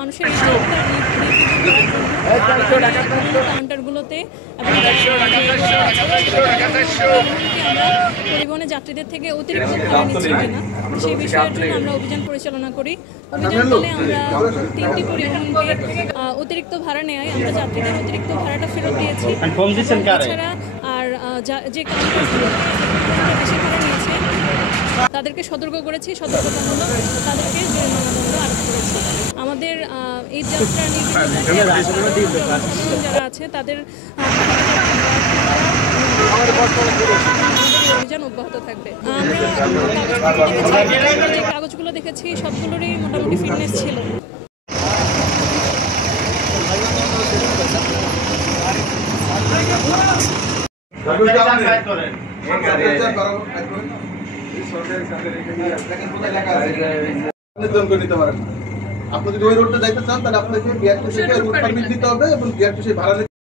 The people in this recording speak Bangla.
মানুষের কাউন্টারগুলোতে পরিবহনে যাত্রীদের থেকে অতিরিক্ত ভাড়া নিচ্ছে কিনা সেই বিষয়ের জন্য আমরা অভিযান পরিচালনা করি। অভিযান চলে আমরা 3টি পরিবহনকে অতিরিক্ত ভাড়া নেয় আমরা যাত্রীদের অতিরিক্ত ভাড়াটা ফেরত দিয়েছি। এছাড়া আর যে কাউন্টারগুলো বেশি ভাড়া নিয়েছে তাদেরকে সতর্ক করেছি, সতর্কতামূলক তাদেরকে জরিমানা দণ্ড আরোপ করেছি। আমাদের এই যাত্রা যারা আছে তাদের অভিযান অব্যাহত থাকবে। আমরা যে কাগজগুলো দেখেছি সবগুলোরই মোটামুটি ফিটনেস ছিল। আপনি যদি ওই রোডটা যাইতে চান তাহলে আপনাকে বিআরটি থেকে রুট পারমিট দিতে হবে এবং বিআরটি সেই ভাড়া নিতে